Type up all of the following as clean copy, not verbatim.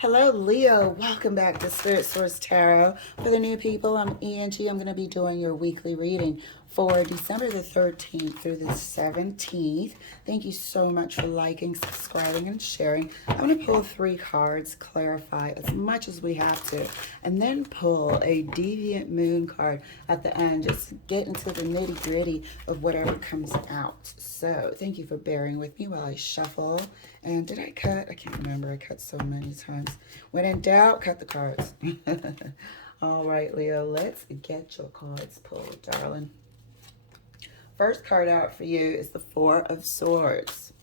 Hello, Leo. Welcome back to Spirit Source Tarot. For the new people, I'm Angie. I'm going to be doing your weekly reading for December the 13th through the 17th. Thank you so much for liking, subscribing, and sharing. I'm going to pull 3 cards, clarify as much as we have to, and then pull a Deviant Moon card at the end. Just get into the nitty gritty of whatever comes out. So thank you for bearing with me while I shuffle. And did I cut? I can't remember. I cut so many times. When in doubt, cut the cards. All right, Leo, let's get your cards pulled, darling. First card out for you is the Four of Swords.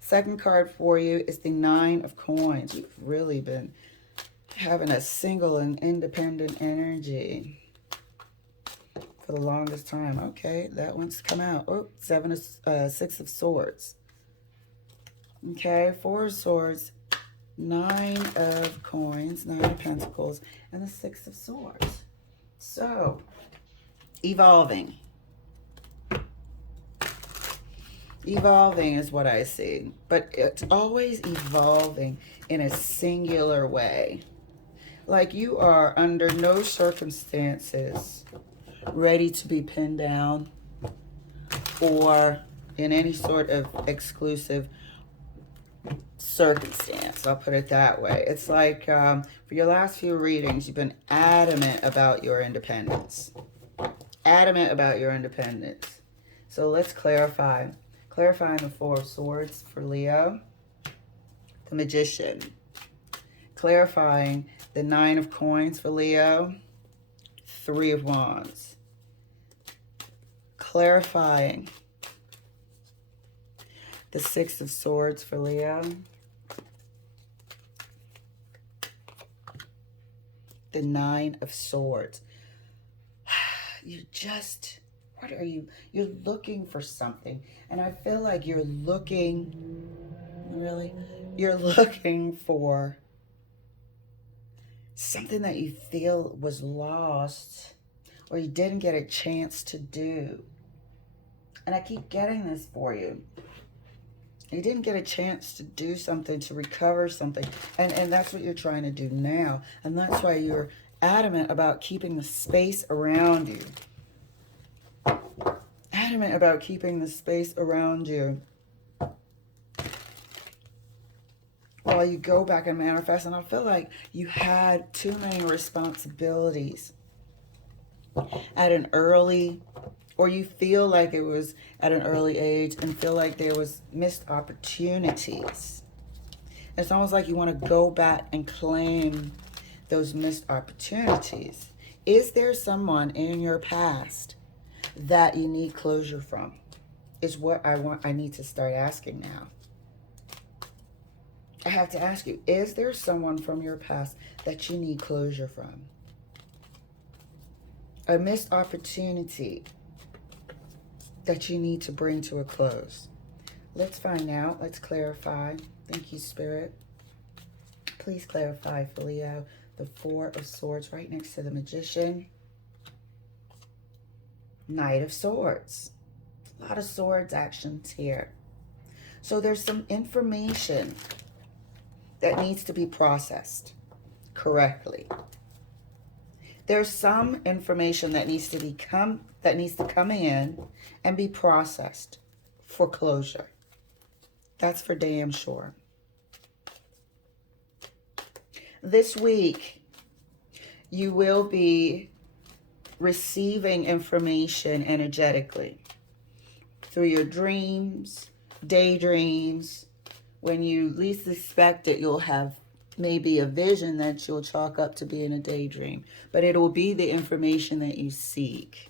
Second card for you is the Nine of Coins. You've really been having a single and independent energy for the longest time. Okay, that one's come out. Oh, Six of Swords. Okay, Four of Swords, Nine of Coins, Nine of Pentacles, and the Six of Swords. So, evolving. Evolving is what I see, but it's always evolving in a singular way. Like you are under no circumstances ready to be pinned down or in any sort of exclusive circumstance. I'll put it that way. It's like for your last few readings, you've been adamant about your independence. Adamant about your independence. So let's clarify. Clarifying the Four of Swords for Leo. The Magician. Clarifying the Nine of Coins for Leo. Three of Wands. Clarifying the Six of Swords for Leo. The Nine of Swords. What are you? You're looking for something. And I feel like you're looking, you're looking for something that you feel was lost or you didn't get a chance to do. And I keep getting this for you. You didn't get a chance to do something, to recover something. And that's what you're trying to do now. And that's why you're adamant about keeping the space around you. Adamant about keeping the space around you. While you go back and manifest. And I feel like you had too many responsibilities at an early, or you feel like it was at an early age and feel like there was missed opportunities. It's almost like you want to go back and claim those missed opportunities. Is there someone in your past that you need closure from? Is what I need to start asking now. I have to ask you, is there someone from your past that you need closure from? A missed opportunity that you need to bring to a close. Let's find out. Let's clarify. Thank you, Spirit. Please clarify for Leo. The Four of Swords right next to the Magician. Knight of Swords. A lot of swords actions here. So there's some information that needs to be processed correctly. There's some information that needs to come in and be processed for closure. That's for damn sure. This week, you will be receiving information energetically through your dreams, daydreams. When you least expect it, you'll have maybe a vision that you'll chalk up to being a daydream, but it will be the information that you seek.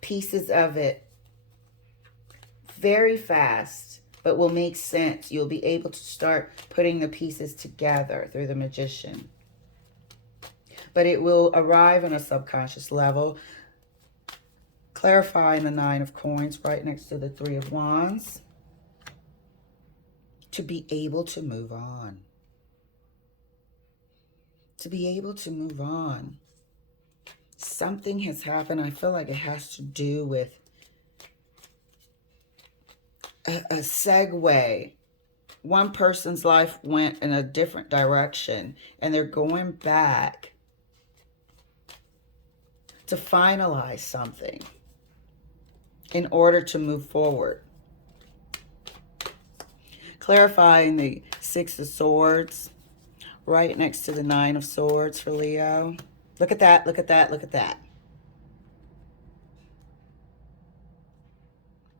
Pieces of it very fast, but will make sense. You'll be able to start putting the pieces together through the Magician. But it will arrive on a subconscious level. Clarifying the Nine of Coins right next to the Three of Wands. To be able to move on. To be able to move on. Something has happened. I feel like it has to do with a segue one person's life went in a different direction, and they're going back to finalize something in order to move forward. Clarifying the Six of Swords right next to the Nine of Swords for Leo. Look at that, look at that, look at that.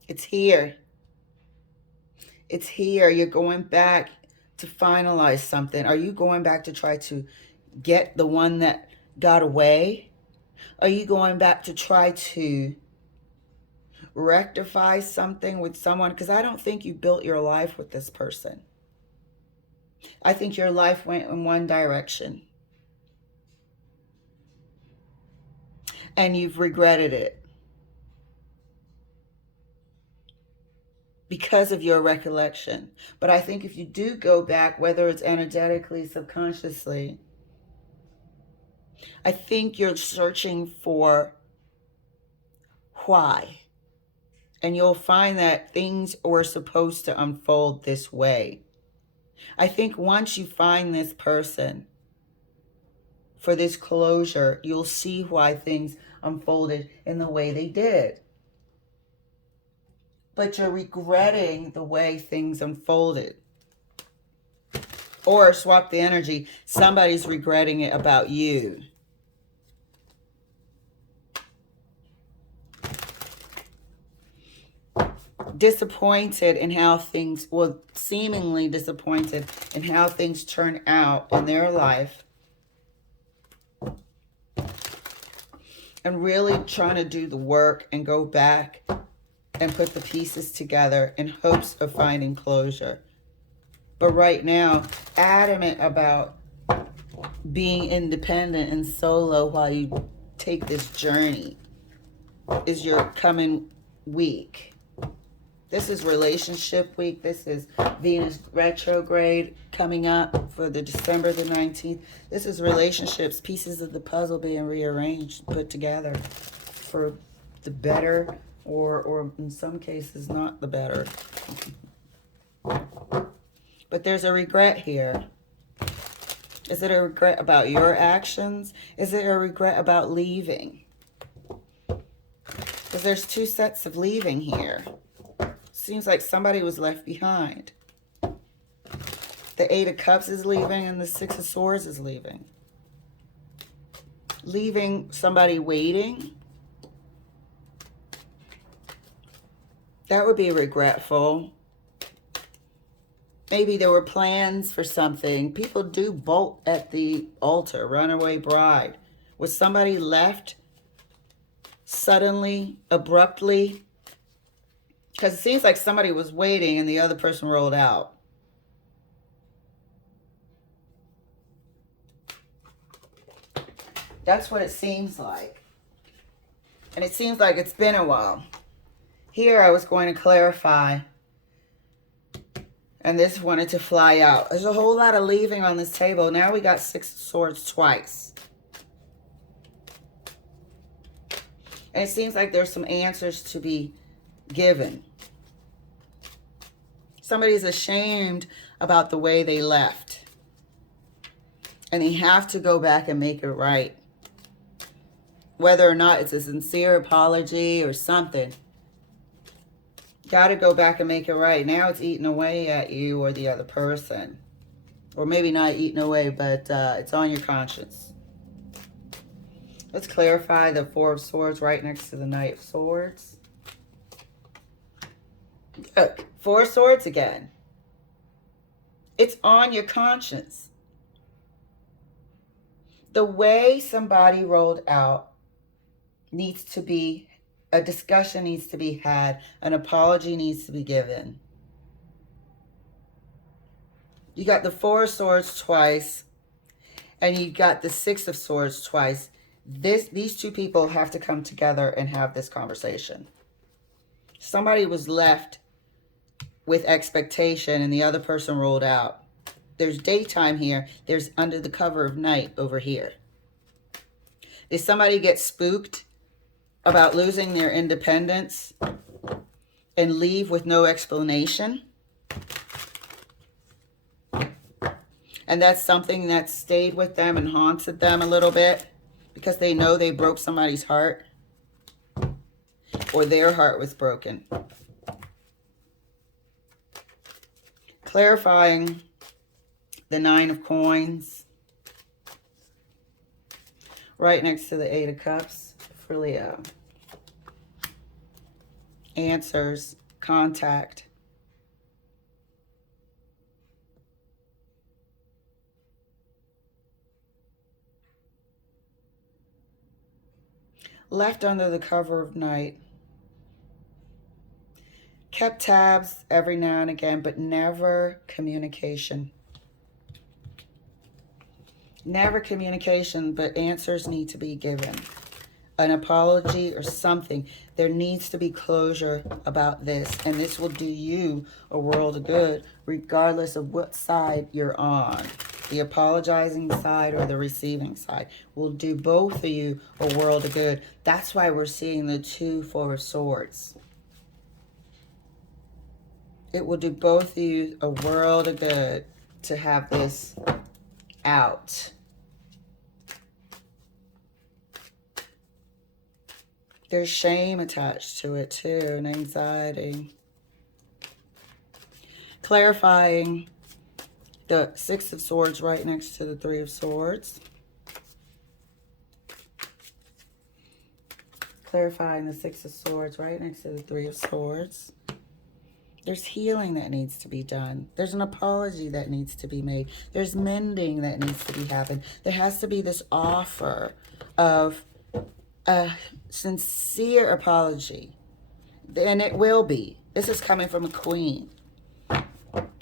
It's here. It's here. You're going back to finalize something. Are you going back to try to get the one that got away? Are you going back to try to rectify something with someone? Because I don't think you built your life with this person. I think your life went in one direction. And you've regretted it. Because of your recollection. But I think if you do go back, whether it's energetically, subconsciously, I think you're searching for why. And you'll find that things were supposed to unfold this way. I think once you find this person for this closure, you'll see why things unfolded in the way they did. But you're regretting the way things unfolded. Or swap the energy, somebody's regretting it about you. Disappointed in how things, well, seemingly disappointed in how things turn out in their life. And really trying to do the work and go back and put the pieces together in hopes of finding closure. But right now, adamant about being independent and solo while you take this journey is your coming week. This is relationship week. This is Venus retrograde coming up for the December the 19th. This is relationships, pieces of the puzzle being rearranged, put together for the better, or in some cases not the better. But there's a regret here. Is it a regret about your actions? Is it a regret about leaving? Because there's two sets of leaving here. Seems like somebody was left behind. The Eight of Cups is leaving and the Six of Swords is leaving. Leaving somebody waiting. That would be regretful. Maybe there were plans for something. People do bolt at the altar, runaway bride. Was somebody left suddenly, abruptly? Because it seems like somebody was waiting and the other person rolled out. That's what it seems like. And it seems like it's been a while. Here I was going to clarify. And this wanted to fly out. There's a whole lot of leaving on this table. Now we got Six of Swords twice. And it seems like there's some answers to be given. Somebody's ashamed about the way they left. And they have to go back and make it right. Whether or not it's a sincere apology or something. Got to go back and make it right. Now it's eating away at you or the other person. Or maybe not eating away, but it's on your conscience. Let's clarify the Four of Swords right next to the Knight of Swords. Look, Four of Swords again. It's on your conscience. The way somebody rolled out needs to be, a discussion needs to be had, an apology needs to be given. You got the Four of Swords twice, and you got the Six of Swords twice. These two people have to come together and have this conversation. Somebody was left with expectation and the other person rolled out. There's daytime here. There's under the cover of night over here. Did somebody get spooked about losing their independence and leave with no explanation? And that's something that stayed with them and haunted them a little bit because they know they broke somebody's heart or their heart was broken. Clarifying the 9 of Coins right next to the 8 of Cups for Leo. Answers, contact. Left under the cover of night. Kept tabs every now and again, but never communication. Never communication, but answers need to be given. An apology or something. There needs to be closure about this, and this will do you a world of good, regardless of what side you're on. The apologizing side or the receiving side will do both of you a world of good. That's why we're seeing the 2 4 of Swords. It will do both of you a world of good to have this out. There's shame attached to it too, and anxiety. Clarifying the 6 of Swords right next to the 3 of Swords. Clarifying the 6 of Swords right next to the 3 of Swords. There's healing that needs to be done. There's an apology that needs to be made. There's mending that needs to be happened. There has to be this offer of a sincere apology. And it will be. This is coming from a queen.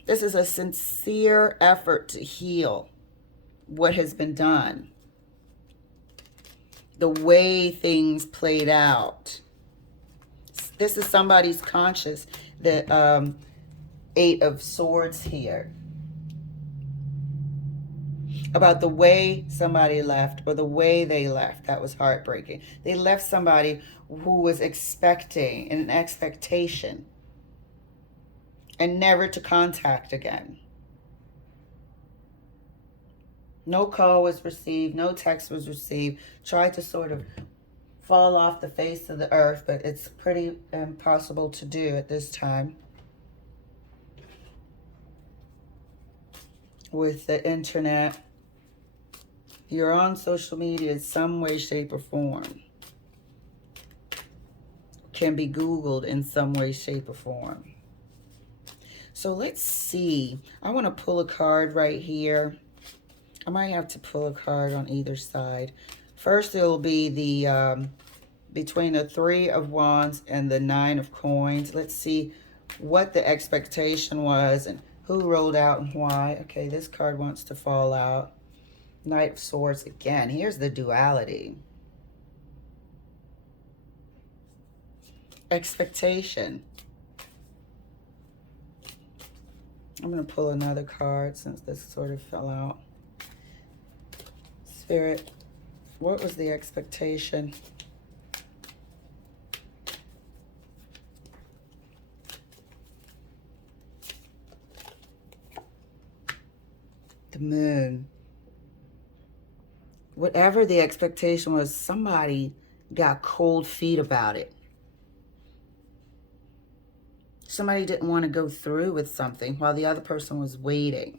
This is a sincere effort to heal what has been done. The way things played out. This is somebody's conscious. The 8 of Swords here. About the way somebody left or the way they left. That was heartbreaking. They left somebody who was expecting, an expectation, and never to contact again. No call was received. No text was received. Tried to sort of fall off the face of the earth, but it's pretty impossible to do at this time. With the internet, you're on social media in some way, shape, or form. Can be Googled in some way, shape, or form. So let's see. I want to pull a card right here. I might have to pull a card on either side. First, it'll be the between the 3 of Wands and the 9 of Coins. Let's see what the expectation was and who rolled out and why. Okay, this card wants to fall out. Knight of Swords again. Here's the duality. Expectation. I'm going to pull another card since this sort of fell out. Spirit, what was the expectation? The Moon. Whatever the expectation was, somebody got cold feet about it. Somebody didn't want to go through with something while the other person was waiting.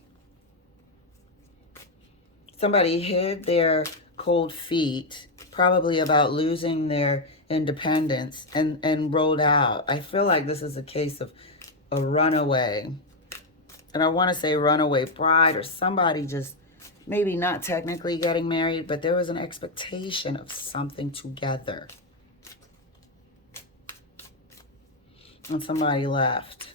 Somebody hid their cold feet, probably about losing their independence, and rolled out. I feel like this is a case of a runaway. And I want to say runaway bride or somebody just maybe not technically getting married, but there was an expectation of something together. And somebody left.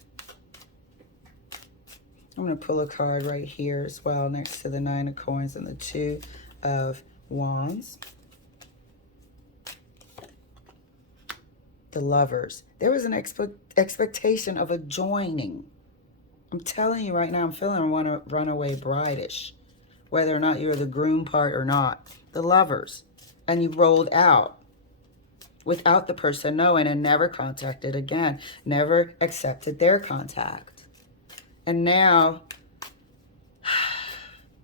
I'm going to pull a card right here as well next to the 9 of Coins and the 2 of Wands. The Lovers. There was an expectation of a joining. I'm telling you right now, I'm feeling a runaway bride-ish. Whether or not you're the groom part or not. The Lovers. And you rolled out without the person knowing and never contacted again. Never accepted their contact. And now,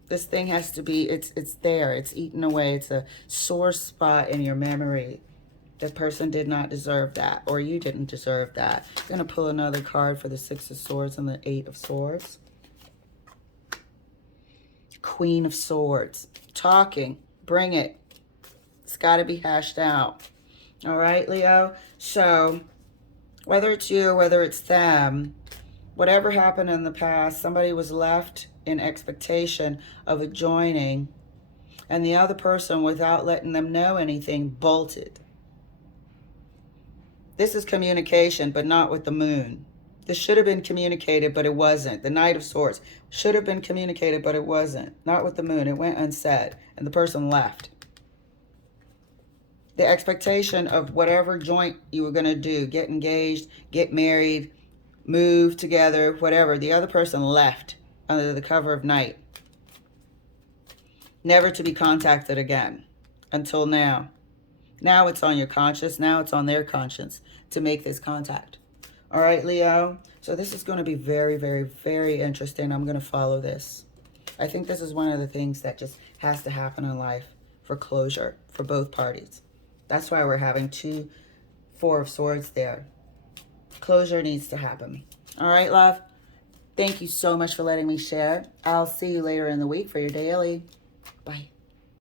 This thing has to be, it's there. It's eaten away. It's a sore spot in your memory. That person did not deserve that, or you didn't deserve that. I'm going to pull another card for the Six of Swords and the Eight of Swords. Queen of Swords. Talking. Bring it. It's got to be hashed out. All right, Leo? So, whether it's you or whether it's them, whatever happened in the past, somebody was left in expectation of a joining, and the other person, without letting them know anything, bolted. This is communication, but not with the moon. This should have been communicated, but it wasn't. The Knight of Swords should have been communicated, but it wasn't. Not with the moon. It went unsaid, and the person left. The expectation of whatever joint you were going to do, get engaged, get married, move together, whatever, the other person left under the cover of night. Never to be contacted again until now. Now it's on your conscience. Now it's on their conscience to make this contact. All right, Leo? So this is going to be very, very, very interesting. I'm going to follow this. I think this is one of the things that just has to happen in life for closure for both parties. That's why we're having Four of Swords there. Closure needs to happen. All right, love? Thank you so much for letting me share. I'll see you later in the week for your daily. Bye.